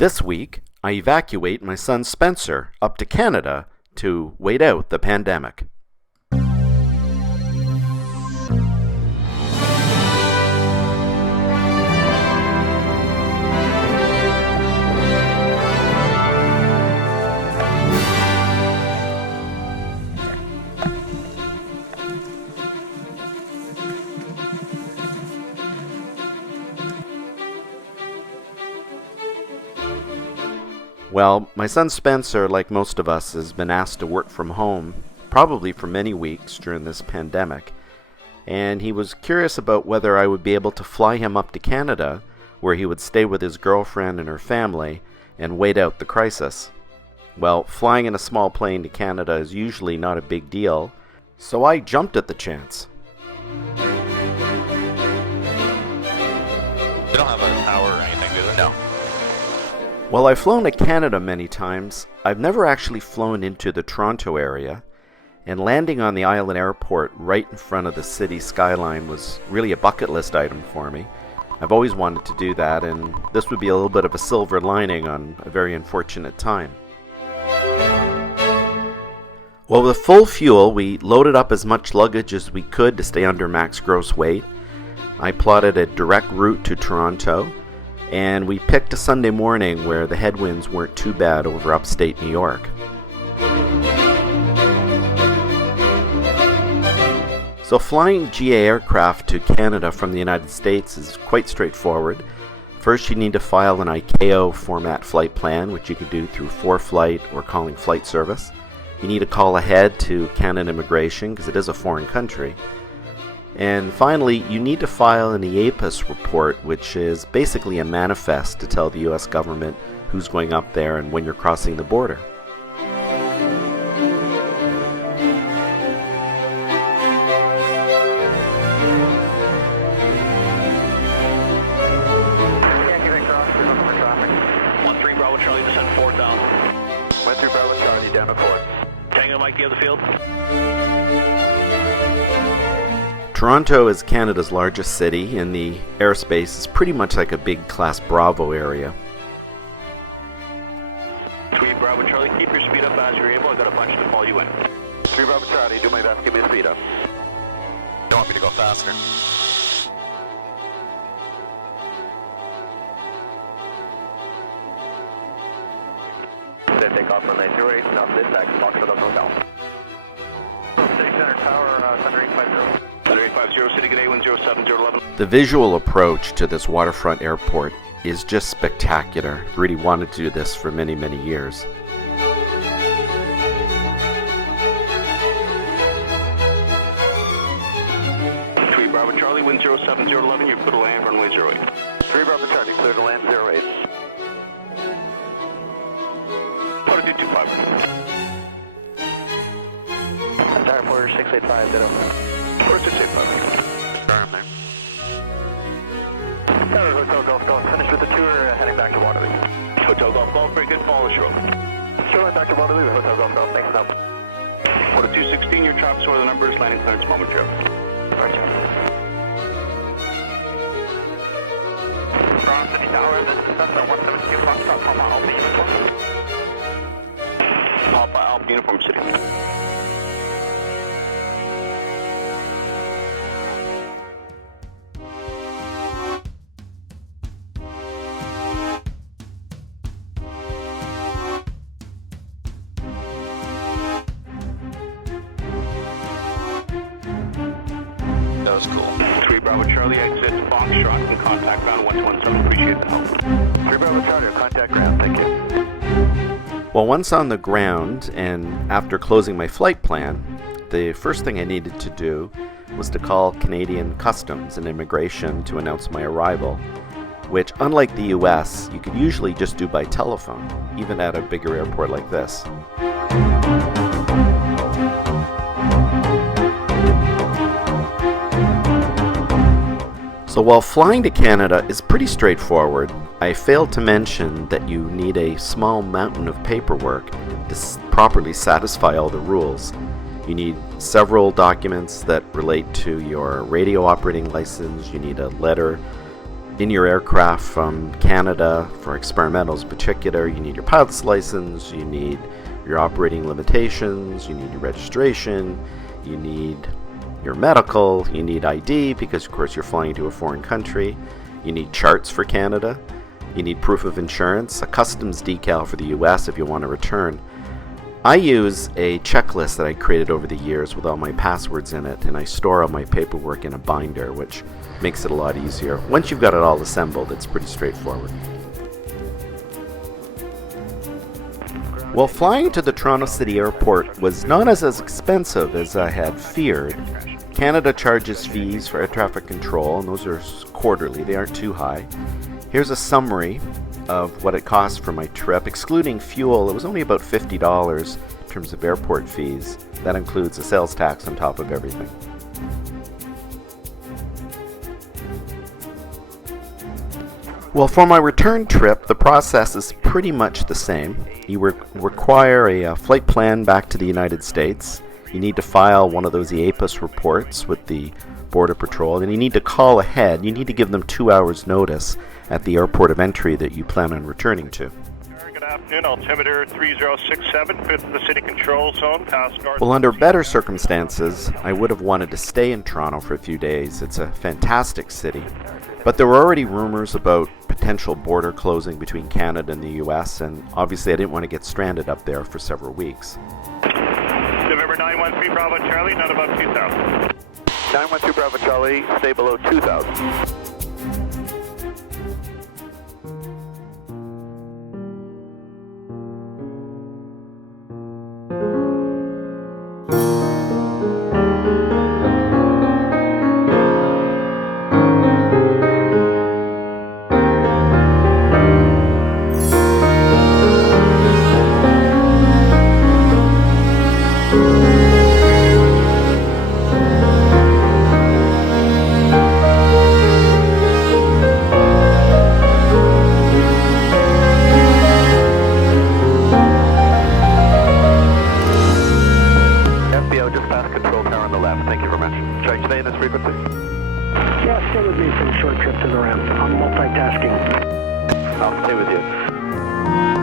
This week, I evacuate my son Spencer up to Canada to wait out the pandemic. Well, my son Spencer, like most of us, has been asked to work from home, probably for many weeks during this pandemic, and he was curious about whether I would be able to fly him up to Canada, where he would stay with his girlfriend and her family and wait out the crisis. Well, flying in a small plane to Canada is usually not a big deal, so I jumped at the chance. They don't have a tower or anything, do they? No. Well, I've flown to Canada many times. I've never actually flown into the Toronto area, and landing on the island airport right in front of the city skyline was really a bucket list item for me. I've always wanted to do that, and this would be a little bit of a silver lining on a very unfortunate time. Well, with full fuel, we loaded up as much luggage as we could to stay under max gross weight. I plotted a direct route to Toronto, and we picked a Sunday morning where the headwinds weren't too bad over upstate New York. So flying GA aircraft to Canada from the United States is quite straightforward. First, you need to file an ICAO format flight plan, which you can do through ForeFlight or calling flight service. You need to call ahead to Canada Immigration because it is a foreign country. And finally, you need to file an EAPIS report, which is basically a manifest to tell the U.S. government who's going up there and when you're crossing the border. Bravo Charlie, descend 4 down. 13 Bravo Charlie, down to 4. Tango Mike, you have the field? Toronto is Canada's largest city, and the airspace is pretty much like a big Class Bravo area. 3 Bravo Charlie, keep your speed up as you're able. I've got a bunch to call you in. 3 Bravo Charlie, do my best, give me the speed up. You want me to go faster? Then take off runway 08, now sit back, Foxtrot up Hotel. City Center Tower, Thunder 850. Thunder 850, City Gate 10711. The visual approach to this waterfront airport is just spectacular. I've really wanted to do this for many, many years. Bravo Charlie, wind 07011, you're clear to land, runway 08. 3 Bravo Charlie, clear to land 08. 4225. Tower 4685, ditto. 4685. Burn there. Tower Hotel Golf Golf, finished with the tour, heading back to Waterloo. Hotel Golf Golf, very good, follow shore. Sure, back to Waterloo, Hotel Golf Golf, thanks for help. 4216, your chops or the numbers, landing clearance momentary. Roger. Toronto City Tower, this is Cessna 172, Foxtrot, Papa, Alpha Uniform. Alpha Uniform City. That was cool. 3 Bravo Charlie, exit Foxtrot and contact ground 117, appreciate the help. 3 Bravo Charlie, contact ground, thank you. Well, once on the ground and after closing my flight plan, the first thing I needed to do was to call Canadian Customs and Immigration to announce my arrival, which, unlike the US, you could usually just do by telephone, even at a bigger airport like this. So while flying to Canada is pretty straightforward, I failed to mention that you need a small mountain of paperwork to properly satisfy all the rules. You need several documents that relate to your radio operating license. You need a letter in your aircraft from Canada for experimentals in particular. You need your pilot's license, you need your operating limitations, you need your registration, you need your medical, you need ID because of course you're flying to a foreign country, you need charts for Canada, you need proof of insurance, a customs decal for the US if you want to return. I use a checklist that I created over the years with all my passwords in it, and I store all my paperwork in a binder, which makes it a lot easier. Once you've got it all assembled, it's pretty straightforward. Well, flying to the Toronto City Airport was not as expensive as I had feared. Canada charges fees for air traffic control, and those are quarterly. They aren't too high. Here's a summary of what it cost for my trip. Excluding fuel, it was only about $50 in terms of airport fees. That includes a sales tax on top of everything. Well, for my return trip, the process is pretty much the same. You require a flight plan back to the United States. You need to file one of those EAPAS reports with the Border Patrol, and you need to call ahead. You need to give them 2 hours notice at the airport of entry that you plan on returning to. Good afternoon, altimeter 3067, fifth in the city control zone, past north. Well, under better circumstances, I would have wanted to stay in Toronto for a few days. It's a fantastic city. But there were already rumors about potential border closing between Canada and the US, and obviously I didn't want to get stranded up there for several weeks. November 913 Bravo Charlie, not above 2000. 912 Bravo Charlie, stay below 2,000. Yeah, stay with me for a short trip to the ramp. I'm multitasking. I'll stay with you.